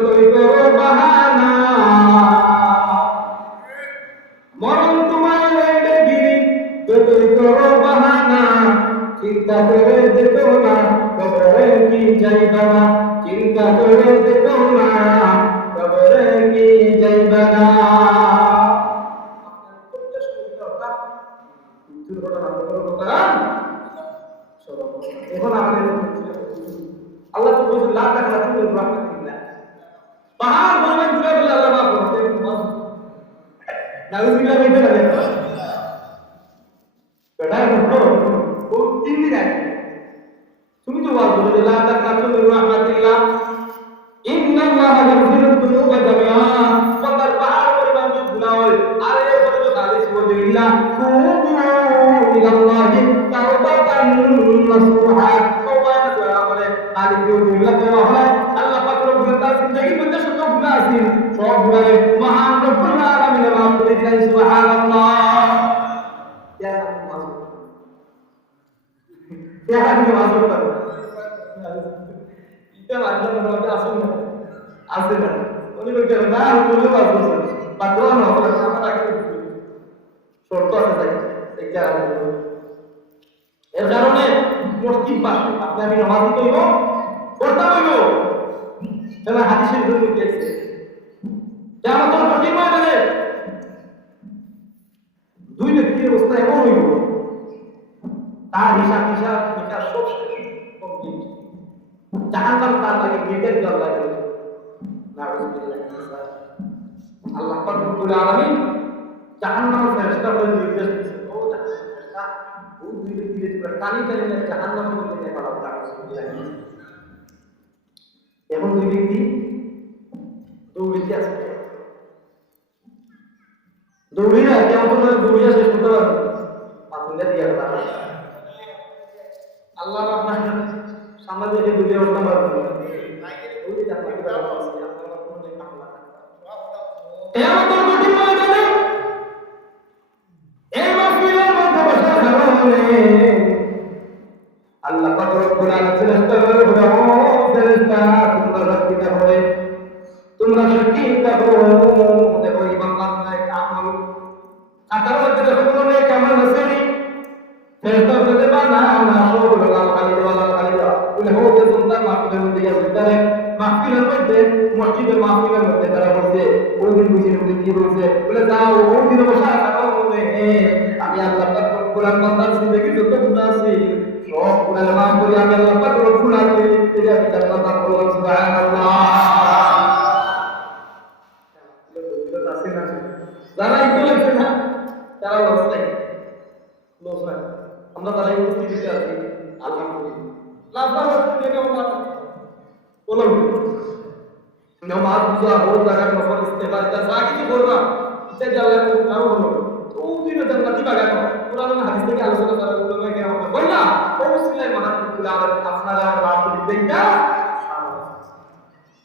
তুই করো বাহানা মরণ তোমার লাইনে গিরি তুই করো বাহানা চিন্তা করে দেখো না কবরে কি যাইবা না চিন্তা করে দেখো না কবরে কি যাইবা না এখন আমাদের আল্লাহ তো বলছে লাখ টাকা তুমি রাখতে দিলা পাহাড় বলবে ঘুরে বলে আল্লাহ মাফ করতে নাউজুবিল্লাহ বলতে লাগে বেটা ও 3 দিন আগে তুমি তো বলছো লাখ টাকা তুমি রাখতে দিলা ইন্নাল্লাহা ইয়াগফিরু যুনুবা জামিআ বান্দার পাহাড় পরিমাণ যদি গুনাহ হয় আরে বলে তো খালিস ওয়াজিল্লাহ তুবু ইলাল্লাহি তাওবাতান নাসুহা তওবা করে খালিস ওয়াজিল্লাহ দেওয়া হয় আল্লাহ পাক রব্বুল তাআলা জিন্দেগির মধ্যে সব গুনাহ আছে সব গুনাহে মহান রব্বুল আলামিন মাফ করে দেন সুবহানাল্লাহ ইয়া মাসুদ ইয়া মাসুদ এটা আল্লাহর মধ্যে আছে না উনি বলতে না বলে বাস পাতলা না হবে আমার আগে শর্ত আছে তাই এটা এর কারণে মসজিদ পাশে আপনি আমি নামাজ পড়ব করতে হইব তাহলে হাদিসের জন্য কি আছে কিয়ামতের কঠিন ময়দানে দুই ব্যক্তির অবস্থা এমন হইব তার হিসাব সব কমপ্লিট জাহান্নাম তার লাগে গেটের দর লাগে নাউযুবিল্লাহ আল্লাহ পাক রব্বুল আলামিন জাহান্নামের ফেরেশতাদের নির্দেশ দিয়েছে ও ফেরেশতা ও দুই ব্যক্তিকে পুরো টানি টানি জাহান্নামের মধ্যে নিয়ে ফেলা নাউযুবিল্লাহ এবং দুই ব্যক্তি দৌড়িতে আছে দৌড়িয়া কেমন দৌড়িয়া শেষ করতে পারবে পাতুলে দিয়া তারা আল্লাহ আপনার সামনে থেকে দুই অবস্থা পারবে ওই জান্নাত পাওয়া আছে আপনারা কোনো কাম না এমন কঠিন ময়দানে এই মাহফিলের মধ্যে বসে সামনে আল্লাহ পাক রব্বুল আলামিন ফেরেশতাদের বলে ও ফেরেশতা তোমরা সাক্ষী থাকো দেখো ইমাম বান্দা আমল খাতার মধ্যে দেখো কোন কেমন আছে ফেরেশতা বলে না না সব লাল খালি ওয়ালা খালি বলে হো যে তোমরা মাহফিলের মধ্যে যাবে মাহফিলের মধ্যে মসজিদের মাহফিলের মধ্যে তারা বলছে ওই দিন বুঝিয়ে বলে কি বলছে বলে যাও ওই দিন বসা থাকো বলে আমি আল্লাহ পাক কোরআন বান্দার জিন্দেগি যত গুনাহ আছে সব গুনাহ মাফ করে আমি আল্লাহ পাক রব্বুল আলামিন থেকে আমি জান্নাত পাব সুবহানাল্লাহ যারা একটু লাগছে না তারা লস নাই আমরা তারা উপস্থিতিতে আছি আলহামদুলিল্লাহ বলুন নামাজ পূজা হো জায়গার নফল ইস্তেগফার যা কিছু করবা ইচ্ছা জানলে নাও হলো তো দিনে জান্নাতি বাগানো কোরআন হাদিস থেকে আলোচনা করা হলো না কেন বল না পৌঁছলে মহান আল্লাহ আপনারা বাপ দিইটা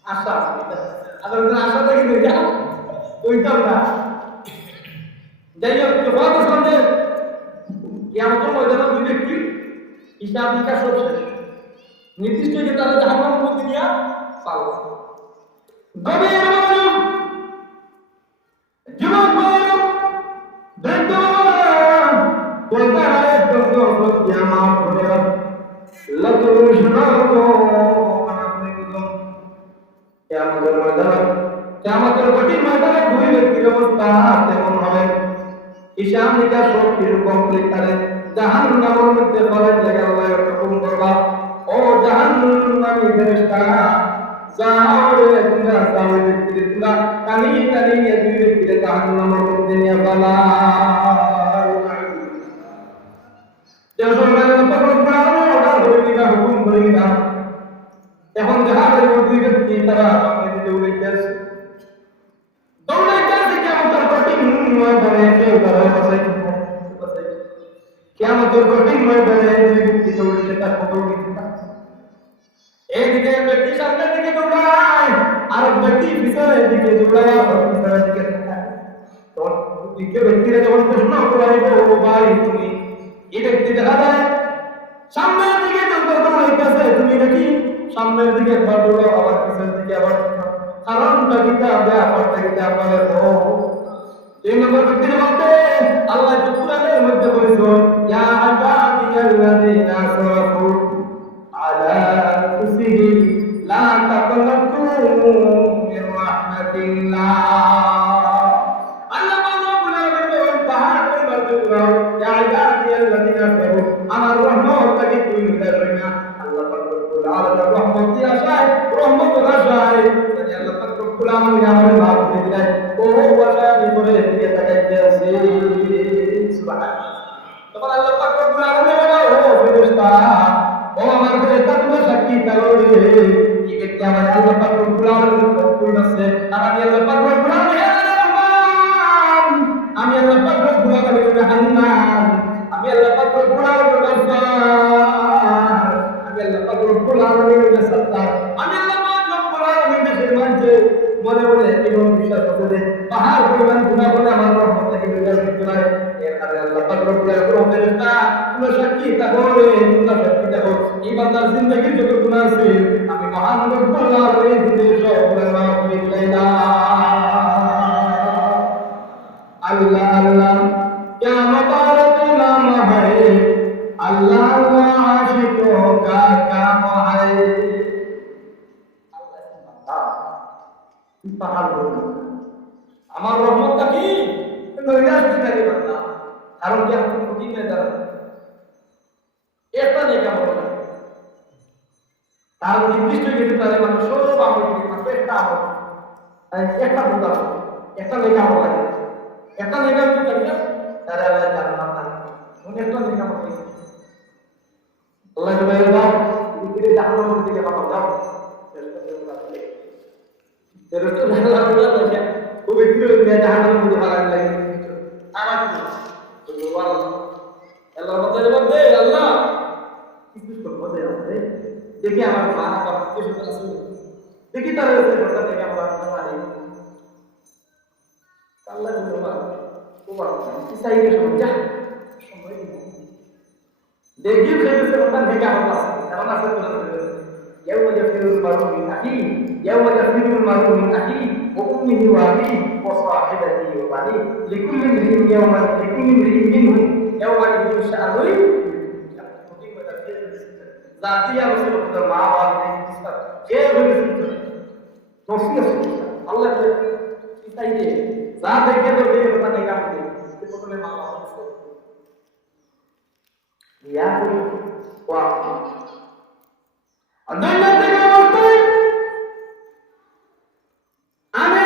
আশা আবার আশা থেকে দেয়া ওইটাও না যাই হোক কথা শুনতে কিয়ামতের ময়দানে দুই ব্যক্তি হিসাব নিকাশ সব শেষ নির্দিষ্ট যে তারা জাহান্নামের মধ্যে নিয়ে পাবে গভীর মনোযোগ যুবক বয়স বৃদ্ধ বলতে হয় যত কিয়ামত হবে লতুল শোনাবো কিয়ামতের ময়দানে কিয়ামতের কঠিন ময়দানে দুই ব্যক্তির অবস্থা তেমন হবে হিসাব নিকাশ সব কিছু কমপ্লিট করে জাহান্নামের মধ্যে বলেন যে আল্লাহ হুকুম করবা ও জাহান্নামী ফেরেশতা যাও রে তোমরা যাও ব্যক্তিরে তোমরা কানি কানি দুই ব্যক্তিরে জাহান্নামের মধ্যে নিয়ে ফেলা যখন তখন অর্ডার করে দিবা হুকুম করে দিবা এখন জাহাজের দুই ব্যক্তি তারা সামনে দিকে উড়ে গেছে দৌড়ে গেছে কেমন কঠিন ময়দানে কেউ তারা বসে কিয়ামতের কঠিন ময়দানে দুই ব্যক্তি দৌড়ে তার দৌড়ে একদিকে ব্যক্তি সামনের দিকে দৌড়ায় আর ব্যক্তি পিছনের দিকে দৌড়ায় পিছনের দিকে তো দিকে ব্যক্তিরা যখন প্রশ্ন করে ও ভাই তুমি এই ব্যক্তি দেখা যায় সামনের দিকে দৌড়াইতেছে তুমি নাকি সামনের দিকে একবার দৌড়াও আবার পিছনের দিকে আবার কিতাব দেয়া পড়তে কিতাব বলে তো এই নম্বর ব্যক্তির মধ্যে আল্লাহ যে কোরআনের মধ্যে বলেছেন ইয়া ইবাদিয়াল্লাযীনা আসরাফু আলা আনফুসিহিম লা তাকনাতু মির রাহমাতিল্লাহ আল্লাহ বলেন বলেন পাহাড় পরিবার করো ইয়া ইবাদিয়াল্লাযীনা আসরাফু আমার রহমত থেকে তুই নিতে না আল্লাহ পাক রব্বুল আলামিন রহমত দিয়া আসায় রহমত আসায় যদি আল্লাহ পাক রব্বুল আলামিন আমার মাফ করে দেয় ও ওয়াসানি করে দিয়ে তাকাইতে আছে সুবহানাল্লাহ তখন আল্লাহ পাক রব্বুল আলামিন বলে ও ফেরেশতা ও আমার ফেরেশতা তুমি সাক্ষী দাও রে কি ব্যক্তি আমার আল্লাহ পাক রব্বুল আলামিন কবুল আছে আমি আল্লাহ পাক রব্বুল আলামিন আমি আল্লাহ পাক রব্বুল আলামিন হান্নান আমি আল্লাহ পাক রব্বুল আলামিন গফফার আমি আল্লাহ পাক রব্বুল আলামিন সত্তার আমি আল্লাহ পাক রব্বুল আলামিন দেশের মাঝে মনে মনে এবং বিশ্বাস করতে পাহাড় পরিমাণ গুনাহ করে আমার রহমত থেকে বের করতে পারে এর কারণে আল্লাহ পাক রব্বুল আলামিন ফেরেশতা তুমি সাক্ষী থাকো রে তুমি সাক্ষী থাকো এই বান্দার জিন্দেগির যত গুনাহ আছে আমি মহান রব্বুল আলামিন জিন্দেগির সব গুনাহ মাফ করে দিলাম अल्लाह अल्लाह क्या मुबारक नाम है अल्लाह अल्लाह आशिकों का काम है আমার রহমতটা কি নৈরাশ দিতে পারলাম কারণ কি আপনি প্রতি মে দাঁড়ান এটা নেই কেমন তার নির্দিষ্ট যেতে পারে মানে সব আমল মাত্র একটা আমল একটা বুঝা একটা লেখা লাগে একটা লেখা যদি থাকে তাহলে আল্লাহ জান্নাত দান মনে একটা লেখা হবে আল্লাহ বলে দাও ভিতরে জাহান্নামের দিকে বাবা যাও ফেরেশতা আল্লাহ বলে বলে ও ভিতরে নিয়ে জাহান্নামের দিকে ভাগান লাগে আমার কি বলবো আল্লাহ বলে আল্লাহ কিছু তো বলে আছে দেখি আমার মা বাবা কিছু তো আছে দেখি তার কথা দেখে আমার মারি আল্লাহ বলে ওবা ইসাইকে সমঝা সময় দেখি ফেরেশতা কথা দেখে আমার আছে কারণ আছে বলে يوم يفر المرء من أخيه يوم يفر المرء من أخيه وأمه وأبيه وصاحبته وبنيه لكل امرئ منهم يومئذ شأن ذاتية رسول الله مع بعض غير رسول توصية الله يسعدك ذاتك كده غير بتاعك يا عمي تقول لي مع بعض يا أخي واو আল্লাহ থেকে বলতে আমি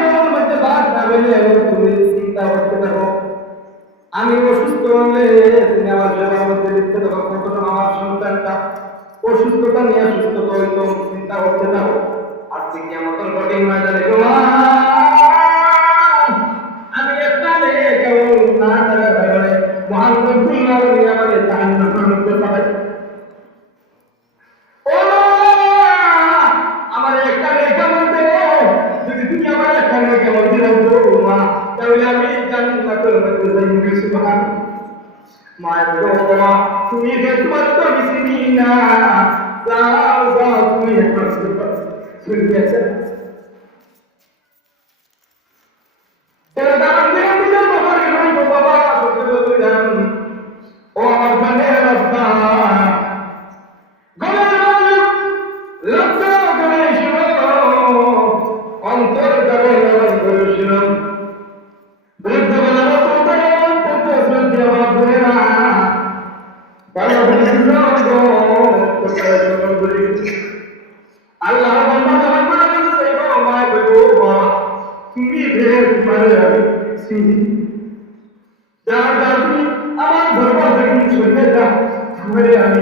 তোমার মধ্যে বাদ পাবেলে তুমি চিন্তা করতে থাকো আমি অসুস্থ হলে তুমি আমার সেবার মধ্যে লিখতে থাকো কত আমার সন্তানটা অসুস্থতা নিয়ে সুস্থ করে তো চিন্তা করতে থাকো আজকে কি আমাদের কঠিন ময়দানে আমি একটা দেখে কেউ না করে মহান রব্বুল আলামিন আমাদের জাহান্নামের মধ্যে পাঠায় তাহলে আমি জান্নাতের মধ্যে যাই সুবহানাল্লাহ মায়ের দোয়া তুমি হেকমত তো বিসমি না যাও যাও তুমি হেকমত শুনিয়েছে এরা দাম দিয়ে দিলে বাবারে নয় বাবা বলে বললাম ও আমার জানের রাস্তা গলে লক্ষ করে শুনো অন্তর করে করে শুনো আল্লাহ তুমি আমার ধর্ম থেকে শুনে যা ঘুরে আমি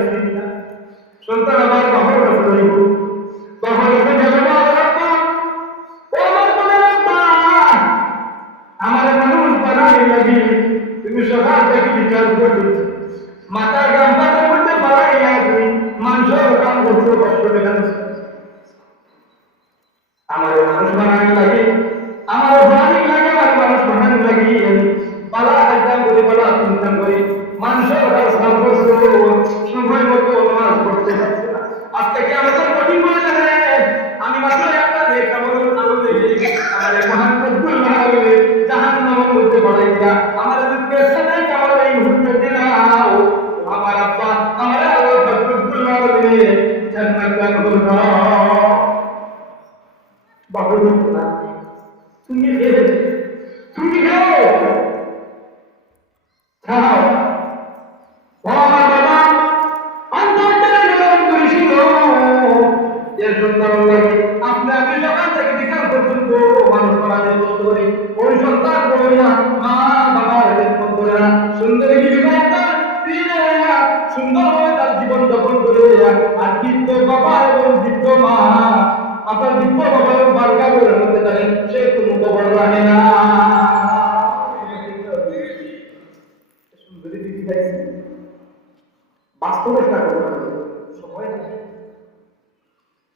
সন্তান আমার বাবার কাছে রইব বাবার কাছে আমার মানুষ বানাই লাগি তুমি সকাল থেকে বিচার করবে মাথার গ্রাম পাতার মধ্যে পালাই না তুমি মানুষের কাম করছো কষ্ট দেখা আমার মানুষ বানাই লাগে আমার বানাই লাগে আমার মানুষ বানাই লাগি পালা একদম করে পালা চিন্তা করি মানুষের কাজ করছো সময় মতো নামাজ পড়তে পারছে না আজ থেকে আমাদের কঠিন হয়ে যাবে আমি মাত্র একটা দেখা বলুন আলো দেখে বাবা না তুমি খেয়ে তুমি খেয়ে খাও বাবা বাবা অন্তরটা নিয়ম করেছিল এর সন্তান লাগে আপনি আমি সকাল থেকে বিকাল পর্যন্ত মানুষ মারামারি করতে পারি ওই সন্তান বলি না মা বাবার খেদমত করে না সুন্দর সুন্দরভাবে তার জীবন যাপন করে আর বৃদ্ধ বাবা এবং বৃদ্ধ মা আপনার বৃদ্ধ বাবা এবং বালকা করে করতে পারেন সে কোনো খবর রাখে না সুন্দরী দিদি খাইছে বাস্তবে একটা কথা সময় না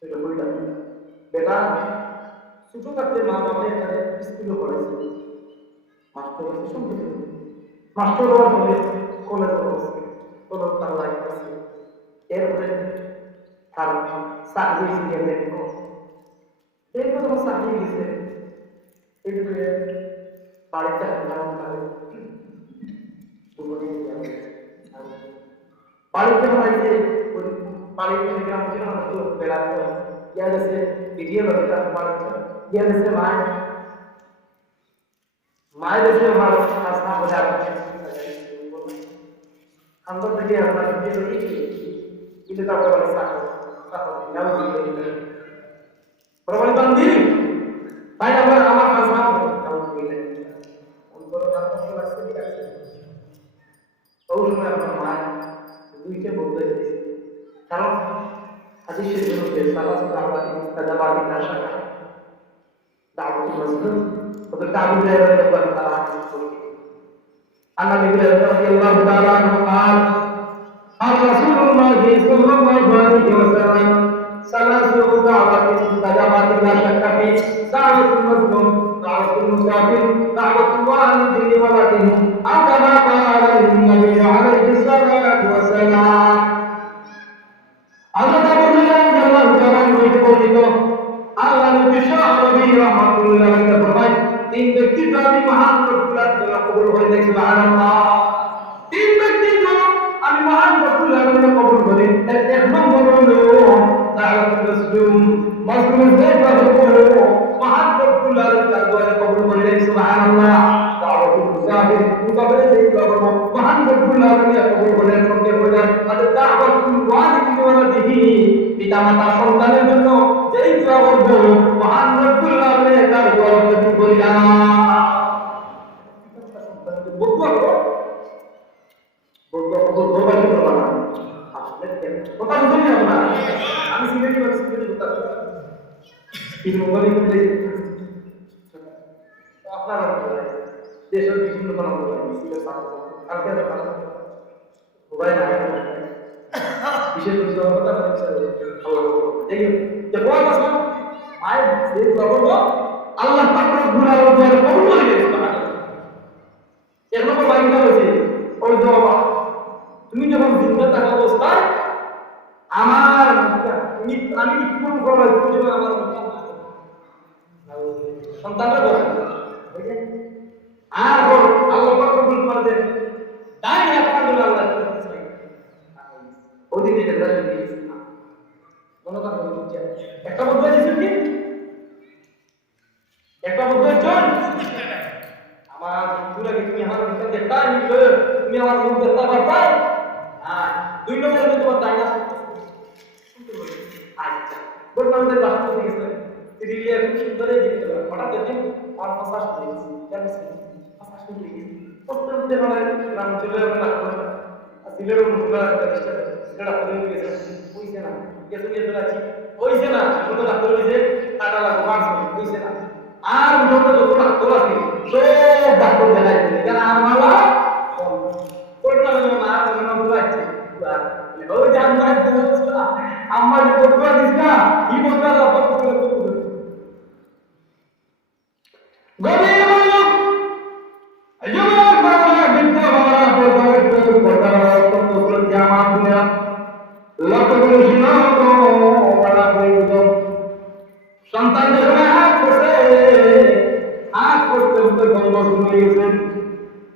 সেটা বললাম বেটা ছোট থাকতে মা বাবা এখানে স্কুলে পড়েছে মাস্টার কাছে শুনতে মাস্টার বাবা বলে কলেজে পড়েছে কোনো তার লাইফ আছে এরপরে তার চাকরি শিখে দেখবো দেখবো তোমার চাকরি গেছে এদিকে বাড়িতে কারণ বাড়িতে হয়েছে বাড়িতে গ্রাম ছিল না তো বেড়াতে ইয়া গেছে ভিডিও বাড়িতে বাড়িতে ইয়া গেছে মায়ের এসে আমার কাজ না বলে আমরা থেকে আমরা ভিডিও দেখি কিন্তু তারপরে বলে প্রবল বান্ধি তাই আমার কাজ না বলে ওই সময় আমার মা দুইটা বলতে দিয়েছে কারণ হাদিসের মধ্যে সালাত দাওয়াতি মুস্তাজাবাতি নাশাকা দাওয়াতি মাসরুর ওদের কাবু দেয় বলে তারা করে আল্লাহ নবী রাদিয়াল্লাহু তাআলা আনহু قال قال رسول الله صلى الله عليه وسلم ثلاث دعوات مستجابات لا شك في دعوة المظلوم دعوة المسافر دعوة الوالد لولده أو كما قال النبي عليه الصلاة والسلام Allah Allah jalan berikut Allah Nabi Syahrabi rahmatullah kita berbaik তিন ব্যক্তি আমি মহান রব্বুল্লাহ তাআলা কবুল করে দেই সুবহানাল্লাহ তিন ব্যক্তি আমি মহান রব্বুল্লাহ তাআলা কবুল করে এক নম্বর হলো দাওয়াতুল মাসলুম মাসলুম সেবা হলো মহান রব্বুল্লাহ তাআলা কবুল করে দেই সুবহানাল্লাহ দাওয়াতুল মুসাফির মুসাফির সেবা হলো মহান রব্বুল্লাহ তাআলা কবুল করে সঙ্গে হলো আর দাওয়াতুল ওয়ালিদ ওয়ালাদিহি পিতামাতা সন্তানের জন্য যেই দোয়া করবো মহান রব্বুল্লাহ তার দোয়া কবুল করে না বদুয়া কি করবা না আসলে কথা বুঝলি না আমি সিলেটি বলছি সিলেটি কথা তিন মোবাইল খুলে আপনারা দেশের বিভিন্ন কোন মোবাইল সিলেট সাথে কালকে কথা মোবাইল আছে বিশেষ করে কথা বলছে আল্লাহ দেখি যে বড় কথা মায়ের যে প্রভু আল্লাহ পাক রব্বুল আলামিন কবুল করে দিয়েছে এরকম বাইন্দা হয়েছে ওই দোয়া তুমি যখন জিন্দা থাকা অবস্থায় আমার আমি কি কোন করব তুমি যখন আমার সন্তানরা বসে আর আল্লাহ পাক রব্বুল করে দেন তাই আপনাদের আল্লাহ ওদিকে যেটা দিয়েছে মনে করেন একটা বদলা দিয়েছেন কি একটা বদলা চল আমার পুরাকে তুমি আমার ভিতরে দেখতা নিলো তুমি আমার মুখ দেখতা পারতা হ্যাঁ দুই নম্বরে যদি তোমার দায়না আচ্ছা বর্তমানে বাস্তব দিয়েছে রিলিয়া খুব সুন্দর দেখতে পারে হঠাৎ দেখেন আর ভাষা শুনেছি কেন ভাষা শুনে গেছি প্রত্যেকটা মানে গ্রাম চলে লাগতো সিলেটের মুখটা চেষ্টা সিলেট আপনি গেছে কইছে না গেছে গেছে আছি কইছে না শুধু ডাক্তার কইছে কাটা লাগো মাছ কইছে না আর যত যত ডাক্তার আছে সব ডাক্তার দেখাই কেন আমালা করোনা না করোনা বুঝাচ্ছে ওই যে আমরা আমার যে করতে দিস না কি বলতে লাভ করে গরিব আইয়ো বাবা বিদ্য বাবা পড়তে জামা দুনিয়া লক্ষ্য শুনো বড় কইব সন্তান যখন হাত করতে গল্প শুনে গেছেন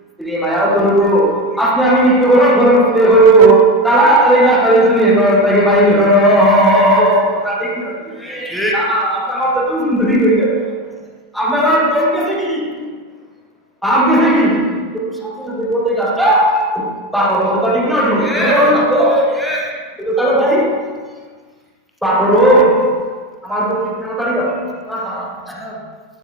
স্ত্রী মায়া করবো আপনি আমি মৃত্যুবরণ করতে হলো তাড়াতাড়ি না করে শুনে ঘর থেকে বাইরে করো আপনার মতো তুমি সুন্দরী আপনার বাড়ি দম গেছে কি পাপ গেছে কি সাথে সাথে বলতে গাছটা বাবা কথা ঠিক না